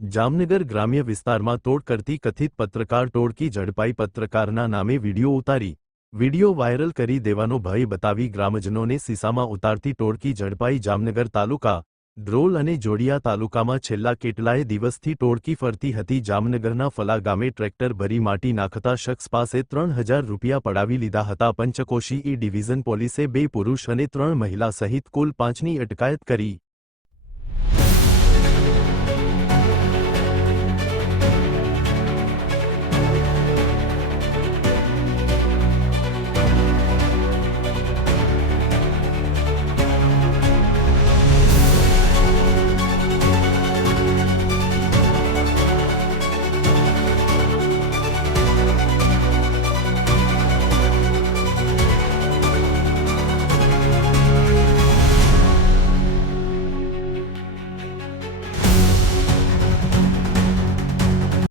જામનગર ગ્રામ્ય વિસ્તારમાં તોડ કરતી કથિત પત્રકાર ટોળકી ઝડપાઈ. પત્રકારના નામે વિડીયો ઉતારી વિડીયો વાયરલ કરી દેવાનો ભય બતાવી ગ્રામજનોને સીસામાં ઉતારતી ટોળકી ઝડપાઈ. જામનગર તાલુકા ધ્રોલ અને જોડિયા તાલુકામાં છેલ્લા કેટલાય દિવસથી ટોળકી ફરતી હતી. જામનગરના ફલા ગામે ટ્રેક્ટર ભરી માટી નાખતા શખ્સ પાસે 3000 રૂપિયા પડાવી લીધા હતા. પંચકોશી ઈ ડિવિઝન પોલીસે 2 પુરુષ અને 3 મહિલા સહિત કુલ 5ની અટકાયત કરી.